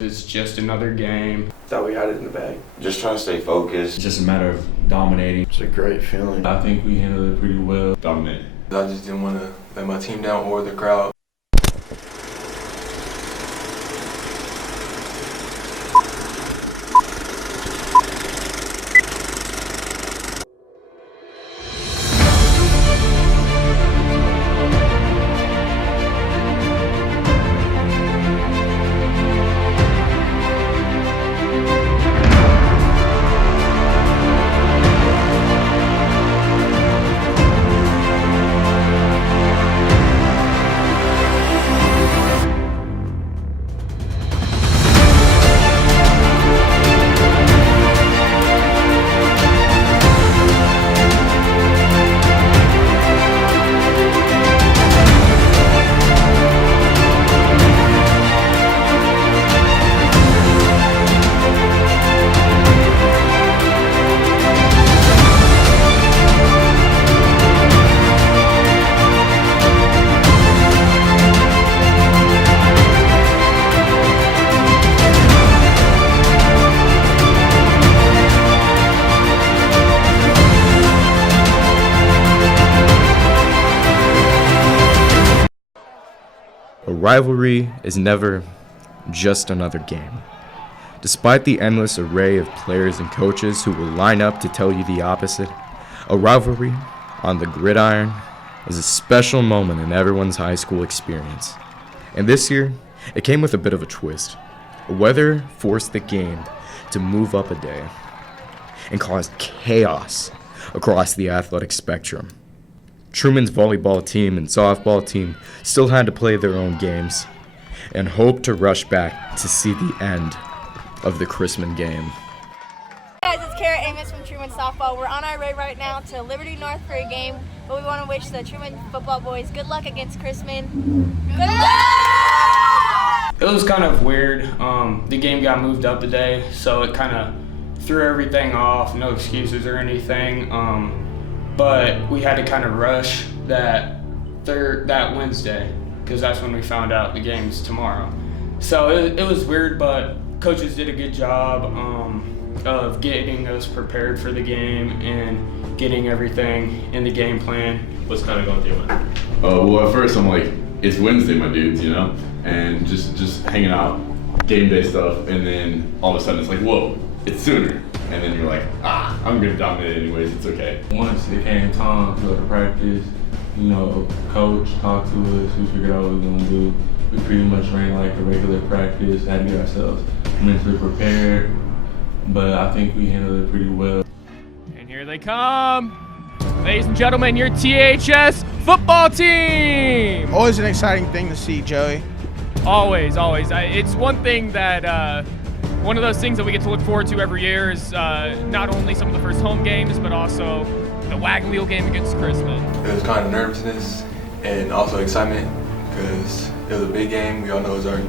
It's just another game. Thought we had it in the bag. Just trying to stay focused. It's just a matter of dominating. It's a great feeling. I think we handled it pretty well. Dominate. I just didn't want to let my team down or the crowd. A rivalry is never just another game. Despite the endless array of players and coaches who will line up to tell you the opposite, a rivalry on the gridiron is a special moment in everyone's high school experience. And this year, it came with a bit of a twist. Weather forced the game to move up a day and caused chaos across the athletic spectrum. Truman's volleyball team and softball team still had to play their own games and hoped to rush back to see the end of the Chrisman game. Hey guys, it's Kara Amos from Truman Softball. We're on our way right now to Liberty North for a game, but we want to wish the Truman football boys good luck against Chrisman. Good luck! It was kind of weird. The game got moved up a day, so it kind of threw everything off, no excuses or anything. But we had to kind of rush that Wednesday because that's when we found out the game's tomorrow. So it was weird, but coaches did a good job of getting us prepared for the game and getting everything in the game plan. What's kind of going through your mind? Well, at first I'm like, it's Wednesday, my dudes, you know? And just hanging out, game day stuff, and then all of a sudden it's like, whoa, it's sooner. And then you're like, I'm gonna dominate anyways, it's okay. Once it came time to go to practice, you know, coach talked to us, we figured out what we were gonna do. We pretty much ran like a regular practice, had to get ourselves mentally prepared, but I think we handled it pretty well. And here they come. Ladies and gentlemen, your THS football team. Always an exciting thing to see, Joey. Always. It's one thing that, one of those things that we get to look forward to every year is not only some of the first home games, but also the Wagon Wheel game against Chrisman. It was kind of nervousness and also excitement because it was a big game. We all know it was our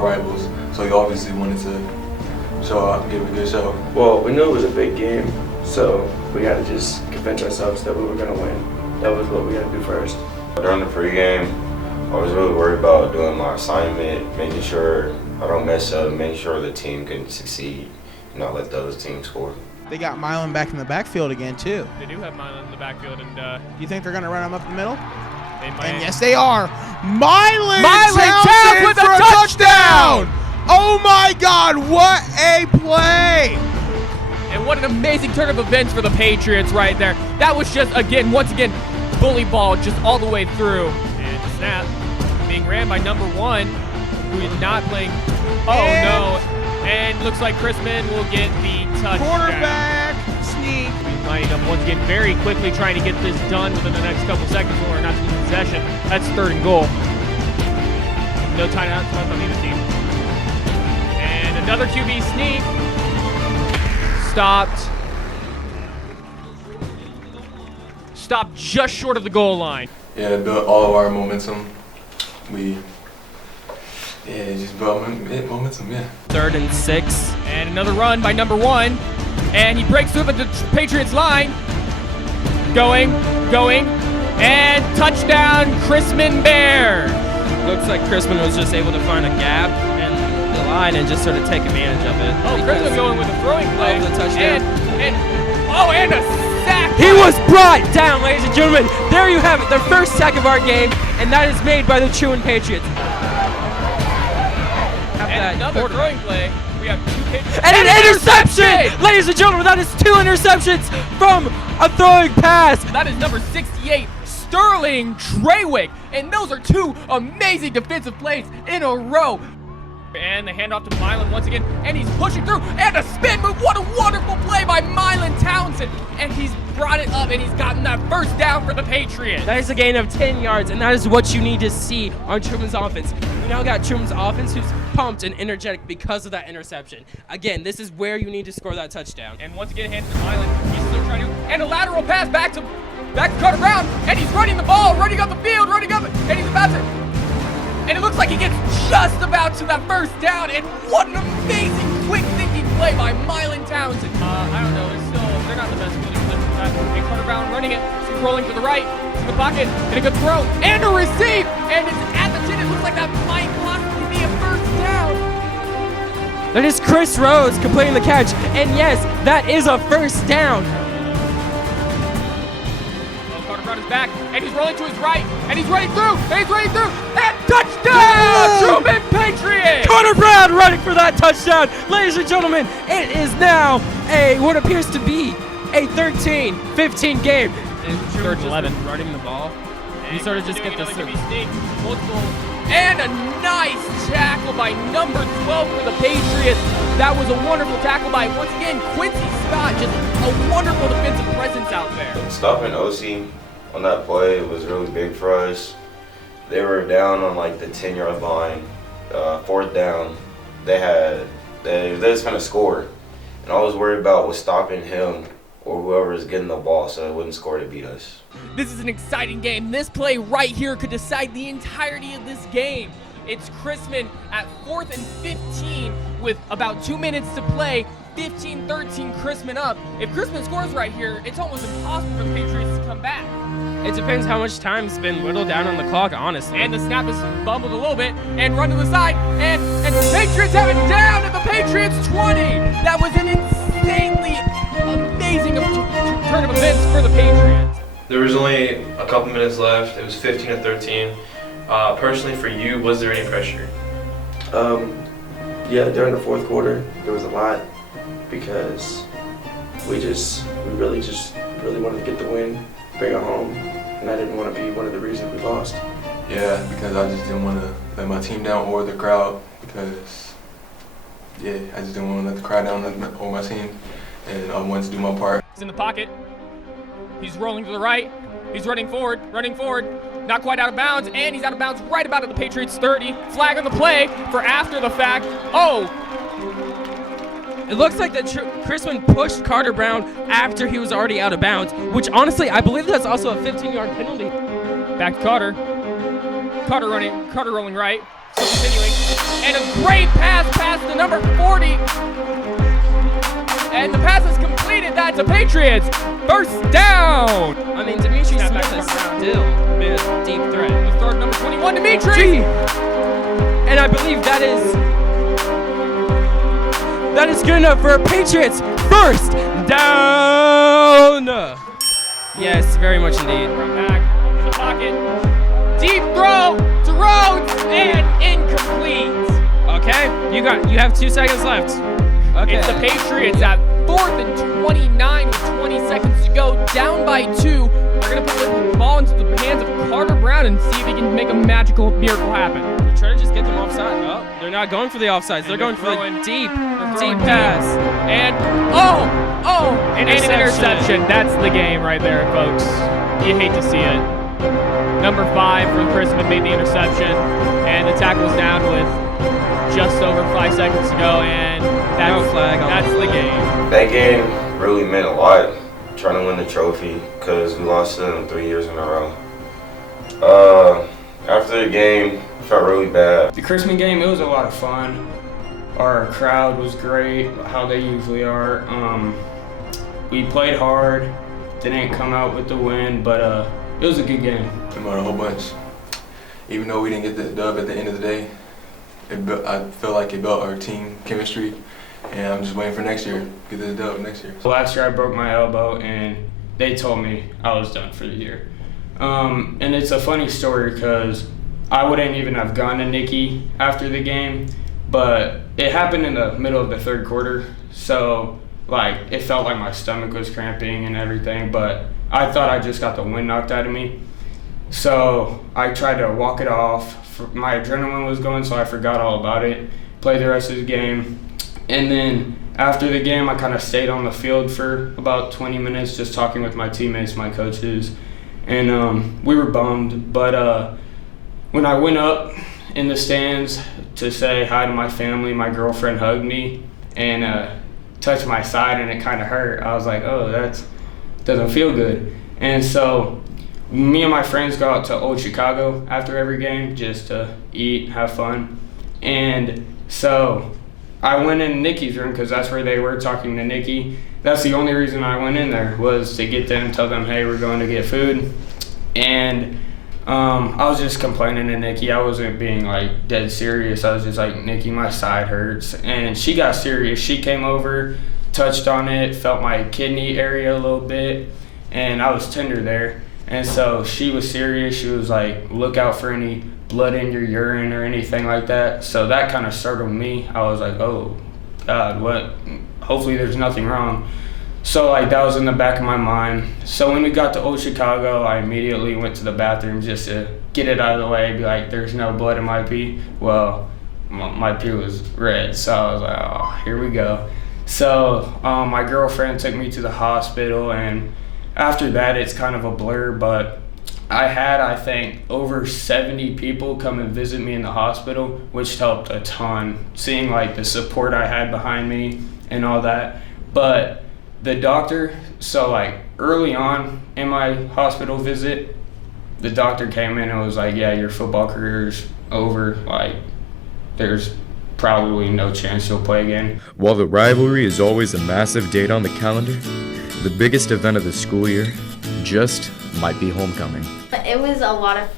rivals, so we obviously wanted to show up and give a good show. Well, we knew it was a big game, so we had to just convince ourselves that we were going to win. That was what we had to do first. During the pregame, I was really worried about doing my assignment, making sure I don't mess up, making sure the team can succeed, and not let the other team score. They got Milan back in the backfield again, too. They do have Milan in the backfield, and You think they're going to run him up the middle? they might. And yes, they are. Milan Townsend with a touchdown! Oh my God, what a play! And what an amazing turn of events for the Patriots right there. That was just, once again, bully ball just all the way through. And the snap being ran by number 1, who is not playing. No. And looks like Chrisman will get the touchdown. Quarterback sneak. Lining up once again very quickly, trying to get this done within the next couple seconds or not to lose possession. That's 3rd and goal. No timeouts left on either team. And another QB sneak. Stopped just short of the goal line. Yeah, it built all of our momentum. Just built momentum, yeah. 3rd and 6. And another run by number 1. And he breaks through the Patriots line. Going, and touchdown, Chrisman Bear. Looks like Chrisman was just able to find a gap and the line and just sort of take advantage of it. Oh, Chrisman going with a throwing play. The touchdown. And a sack. He was brought down, ladies and gentlemen. There you have it, the first sack of our game, and that is made by the Truman Patriots. And another throwing play. We have 2 Patriots. And an interception! Ladies and gentlemen, that is 2 interceptions from a throwing pass. That is number 68, Sterling Draywick. And those are 2 amazing defensive plays in a row. And the handoff to Milan once again, and he's pushing through, and a spin move. What a wonderful play by Milan Townsend. And he's brought it up, and he's gotten that first down for the Patriots. That is a gain of 10 yards, and that is what you need to see on Truman's offense. We now got Truman's offense who's pumped and energetic because of that interception. Again, this is where you need to score that touchdown. And once again, handed to Milan. He's still trying to, and a lateral pass back to Carter Brown, and he's running the ball, running up the field, and he's about to. And it looks like he gets just about to that first down, and what an amazing quick thinking play by Milan Townsend. I don't know, they're not the best fielders for that. And Carter Brown running it, rolling to the right, to the pocket, and a good throw, and a receive, and it's at the 10. It looks like that might possibly be a first down. That is Chris Rhodes completing the catch, and yes, that is a first down. Brown is back, and he's rolling to his right, and he's running through, and touchdown! Truman Patriots! Carter Brown running for that touchdown. Ladies and gentlemen, it is now what appears to be a 13-15 game. And Third and 11. Running the ball. You sort of just get this. And a nice tackle by number 12 for the Patriots. That was a wonderful tackle by, once again, Quincy Scott. Just a wonderful defensive presence out there. Stopping OC on that play was really big for us. They were down on like the 10-yard line, 4th down. They was gonna score, and all I was worried about was stopping him or whoever is getting the ball so they wouldn't score to beat us. This is an exciting game. This play right here could decide the entirety of this game. It's Chrisman at 4th and 15 with about 2 minutes to play. 15-13 Chrisman up. If Chrisman scores right here, it's almost impossible for the Patriots to come back. It depends how much time's been whittled down on the clock, honestly. And the snap is bumbled a little bit and run to the side, and the Patriots have it down at the Patriots 20. That was an insanely amazing turn of events for the Patriots. There was only a couple minutes left. It was 15-13. Personally, for you, was there any pressure? Yeah, during the 4th quarter, there was a lot because we really wanted to get the win, bring it home, and I didn't want to be one of the reasons we lost. Yeah, because I just didn't want to let my team down or the crowd because, yeah, I just didn't want to let the crowd down or my team, and I wanted to do my part. He's in the pocket. He's rolling to the right. He's running forward. Not quite out of bounds, and he's out of bounds right about at the Patriots 30. Flag on the play for after the fact. Oh! It looks like that Chrisman pushed Carter Brown after he was already out of bounds, which honestly, I believe that's also a 15-yard penalty. Back to Carter. Carter rolling right. Still continuing. And a great pass past the number 40. And the pass is completed. That's a Patriots first down. I mean, Dimitri Smith has still been a deep threat. The third number 21, Dimitri. And I believe that is good enough for a Patriots first down. Yes, very much indeed. From back to the pocket. Deep throw to Rhodes and incomplete. Okay, you have 2 seconds left. Okay. It's the Patriots at 4th and 29 with 20 seconds to go, down by 2. They're going to put the ball into the hands of Carter Brown and see if he can make a magical miracle happen. They're trying to just get them offside. Oh, they're not going for the offsides. They're going for the deep pass. And, an interception. That's the game right there, folks. You hate to see it. Number 5 for Chrisman made the interception, and the tackle's down with just over 5 seconds to go, and that's the game. That game really meant a lot, trying to win the trophy, because we lost to them 3 years in a row. After the game, I felt really bad. The Chrisman game, it was a lot of fun. Our crowd was great, how they usually are. We played hard, didn't come out with the win, but it was a good game. Came out a whole bunch. Even though we didn't get the dub at the end of the day, I feel like it built our team chemistry, and I'm just waiting for next year, get this dub next year. Last year I broke my elbow and they told me I was done for the year. And it's a funny story because I wouldn't even have gone to Nikki after the game, but it happened in the middle of the third quarter, so like it felt like my stomach was cramping and everything, but I thought I just got the wind knocked out of me. So I tried to walk it off. My adrenaline was going, so I forgot all about it. Played the rest of the game. And then after the game, I kind of stayed on the field for about 20 minutes just talking with my teammates, my coaches. And we were bummed. But when I went up in the stands to say hi to my family, my girlfriend hugged me and touched my side, and it kind of hurt. I was like, oh, that doesn't feel good. And so me and my friends go out to Old Chicago after every game just to eat, have fun. And so I went in Nikki's room because that's where they were talking to Nikki. That's the only reason I went in there, was to get them, tell them, hey, we're going to get food. And I was just complaining to Nikki. I wasn't being like dead serious. I was just like, Nikki, my side hurts. And she got serious. She came over, touched on it, felt my kidney area a little bit, and I was tender there. And so she was serious. She was like, look out for any blood in your urine or anything like that. So that kind of startled me. I was like, oh, God, what? Hopefully there's nothing wrong. So like that was in the back of my mind. So when we got to Old Chicago, I immediately went to the bathroom just to get it out of the way, be like, there's no blood in my pee. Well, my pee was red. So I was like, oh, here we go. So my girlfriend took me to the hospital, and after that, it's kind of a blur, but I had, I think, over 70 people come and visit me in the hospital, which helped a ton, seeing like the support I had behind me and all that. But the doctor, so like early on in my hospital visit, the doctor came in and was like, yeah, your football career's over. Like, there's probably no chance you'll play again. While the rivalry is always a massive date on the calendar, the biggest event of the school year just might be homecoming. It was a lot of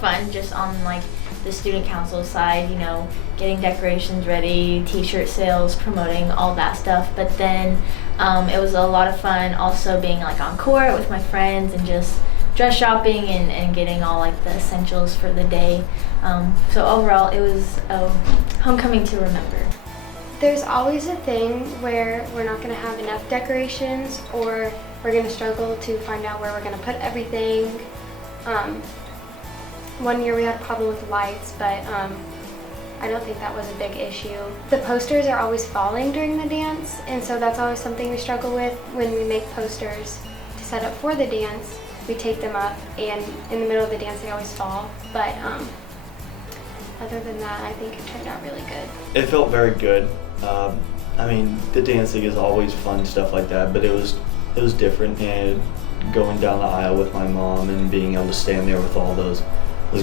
fun, just on like the student council side, you know, getting decorations ready, t-shirt sales, promoting all that stuff. But then it was a lot of fun also being like on court with my friends and just dress shopping and getting all like the essentials for the day. So overall, it was a homecoming to remember. There's always a thing where we're not going to have enough decorations, or we're going to struggle to find out where we're going to put everything. One year we had a problem with lights, but I don't think that was a big issue. The posters are always falling during the dance, and so that's always something we struggle with when we make posters to set up for the dance. We take them up, and in the middle of the dance they always fall. But other than that, I think it turned out really good. It felt very good. I mean, the dancing is always fun, stuff like that, but it was different, and going down the aisle with my mom and being able to stand there with all those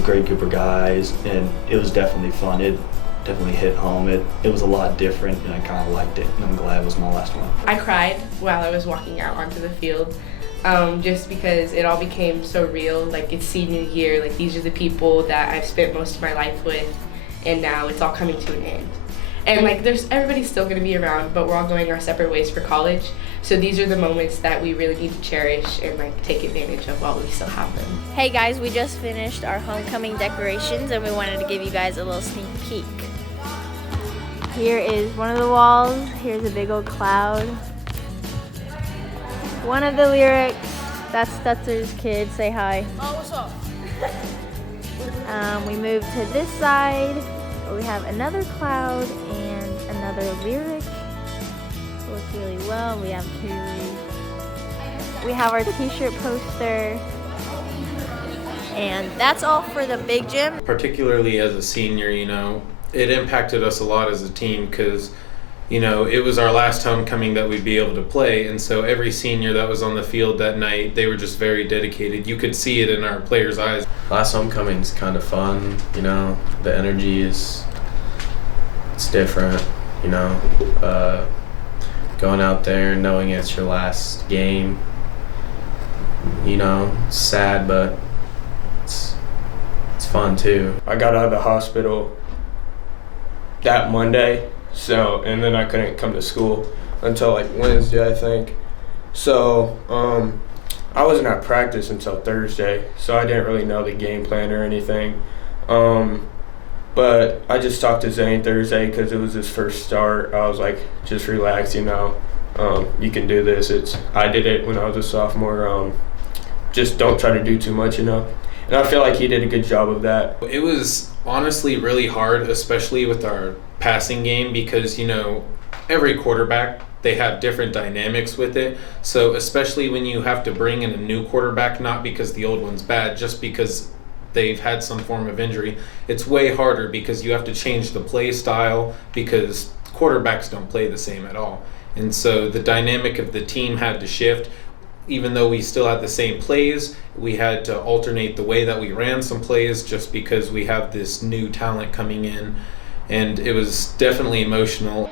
great group of guys, and it was definitely fun. It definitely hit home. It was a lot different, and I kind of liked it, and I'm glad it was my last one. I cried while I was walking out onto the field, just because it all became so real. Like, it's senior year, like these are the people that I've spent most of my life with, and now it's all coming to an end. And like, everybody's still gonna be around, but we're all going our separate ways for college. So these are the moments that we really need to cherish and like take advantage of while we still have them. Hey guys, we just finished our homecoming decorations and we wanted to give you guys a little sneak peek. Here is one of the walls. Here's a big old cloud. One of the lyrics, that's Stutzer's kid, say hi. Oh, what's up? We move to this side. We have another cloud and another lyric. Works really well. We have We have our t-shirt poster. And that's all for the big gym. Particularly as a senior, you know, it impacted us a lot as a team because, you know, it was our last homecoming that we'd be able to play. And so every senior that was on the field that night, they were just very dedicated. You could see it in our players' eyes. Last homecoming's kind of fun, you know, the energy it's different, you know, going out there knowing it's your last game, you know, it's sad, but it's fun too. I got out of the hospital that Monday. So, and then I couldn't come to school until like Wednesday, I think. So, I wasn't at practice until Thursday, so I didn't really know the game plan or anything. But I just talked to Zane Thursday because it was his first start. I was like, just relax, you know. You can do this. I did it when I was a sophomore. Just don't try to do too much, you know. And I feel like he did a good job of that. It was honestly really hard, especially with our passing game, because, you know, every quarterback, they have different dynamics with it. So especially when you have to bring in a new quarterback, not because the old one's bad, just because they've had some form of injury, it's way harder because you have to change the play style because quarterbacks don't play the same at all. And so the dynamic of the team had to shift. Even though we still had the same plays, we had to alternate the way that we ran some plays just because we have this new talent coming in. And it was definitely emotional.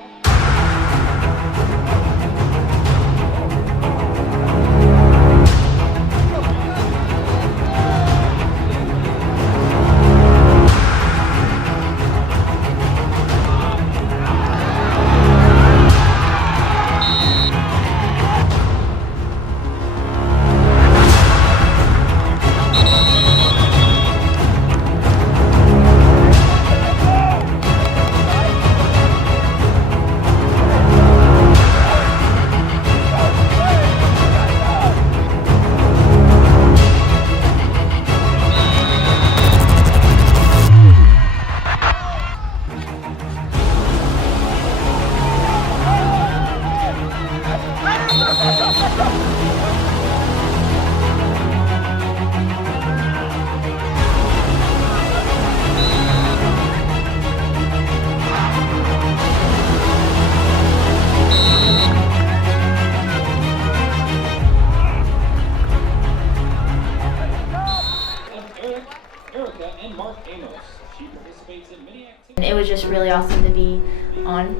It was just really awesome to be on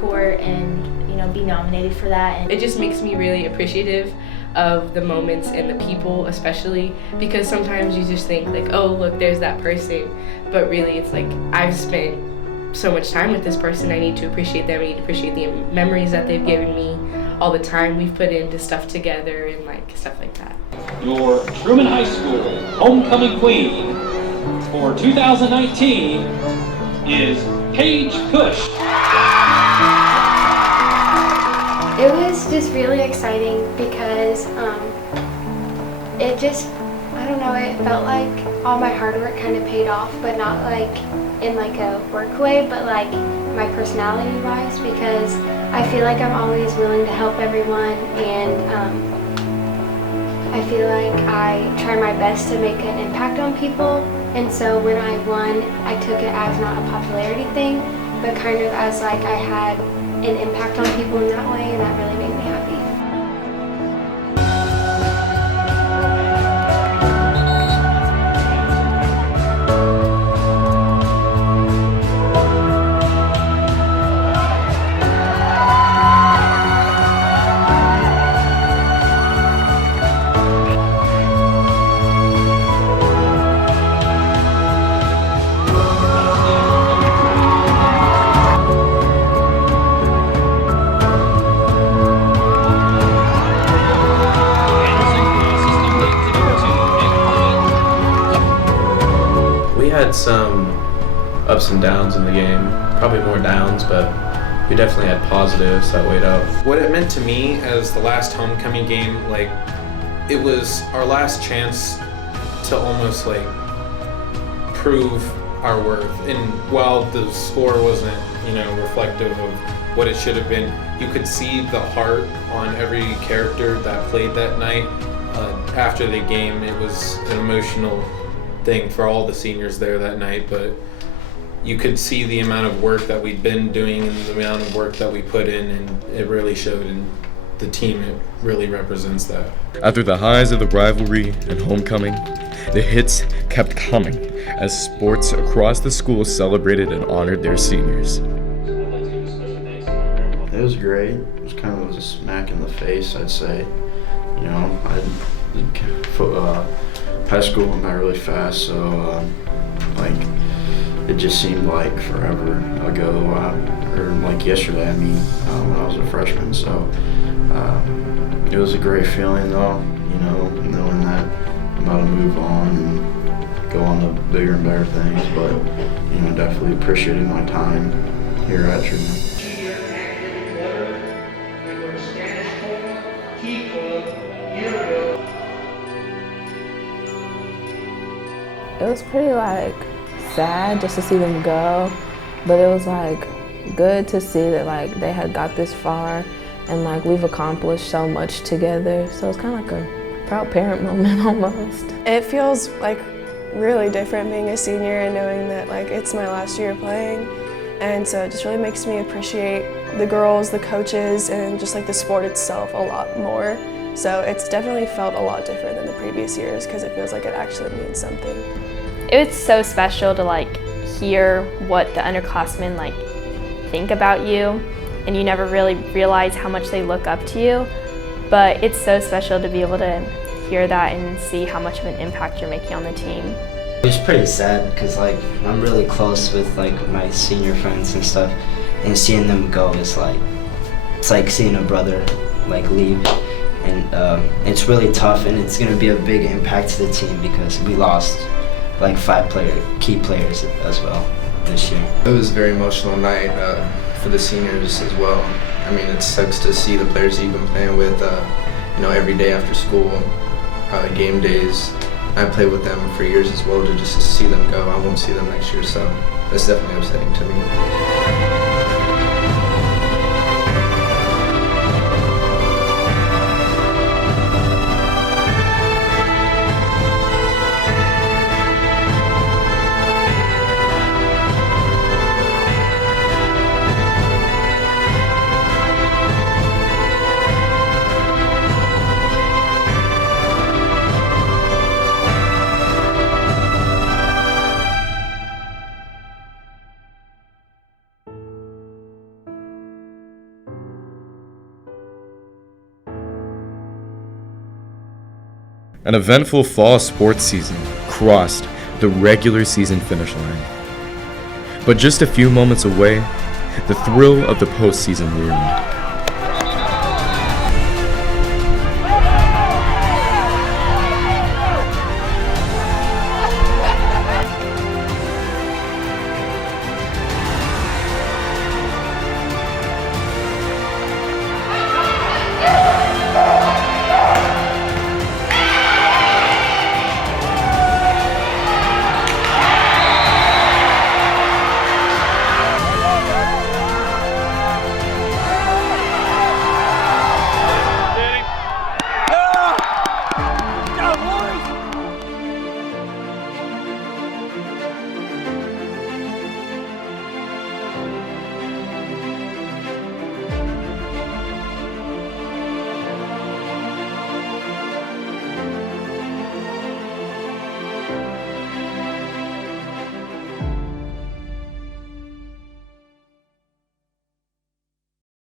court and, you know, be nominated for that. And it just makes me really appreciative of the moments and the people, especially because sometimes you just think like, oh, look, there's that person, but really it's like I've spent so much time with this person. I need to appreciate them. I need to appreciate the memories that they've given me, all the time we've put into stuff together and like stuff like that. Your Truman High School homecoming queen for 2019 is Paige Cush. It was just really exciting because it just, I don't know, it felt like all my hard work kind of paid off, but not like in like a work way, but like my personality wise, because I feel like I'm always willing to help everyone, and I feel like I try my best to make an impact on people. And so when I won, I took it as not a popularity thing, but kind of as like I had an impact on people in that way, and that really made me happy. Some ups and downs in the game, probably more downs, but we definitely had positives that weighed out. What it meant to me as the last homecoming game, like, it was our last chance to almost like prove our worth. And while the score wasn't, you know, reflective of what it should have been, you could see the heart on every character that played that night. After the game, it was an emotional thing for all the seniors there that night, but you could see the amount of work that we'd been doing and the amount of work that we put in, and it really showed in the team. It really represents that. After the highs of the rivalry and homecoming, the hits kept coming as sports across the school celebrated and honored their seniors. It was great. It was kind of a smack in the face, I'd say. You know, high school went by really fast, so like it just seemed like forever ago, or like yesterday, I mean, when I was a freshman. So it was a great feeling though, you know, knowing that I'm about to move on and go on to bigger and better things, but, you know, definitely appreciating my time here at Truman. It was pretty like sad just to see them go, but it was like good to see that like they had got this far and like we've accomplished so much together. So it's kind of like a proud parent moment almost. It feels like really different being a senior and knowing that like it's my last year playing, and so it just really makes me appreciate the girls, the coaches, and just like the sport itself a lot more. So it's definitely felt a lot different than the previous years because it feels like it actually means something. It was so special to like hear what the underclassmen like think about you, and you never really realize how much they look up to you, but it's so special to be able to hear that and see how much of an impact you're making on the team. It was pretty sad because like I'm really close with like my senior friends and stuff, and seeing them go is like, it's like seeing a brother like leave, and it's really tough, and it's going to be a big impact to the team because we lost like 5 key players as well this year. It was a very emotional night for the seniors as well. I mean, it sucks to see the players you've been playing with, you know, every day after school, game days. I played with them for years as well, to just see them go. I won't see them next year, so that's definitely upsetting to me. An eventful fall sports season crossed the regular season finish line. But just a few moments away, the thrill of the postseason loomed.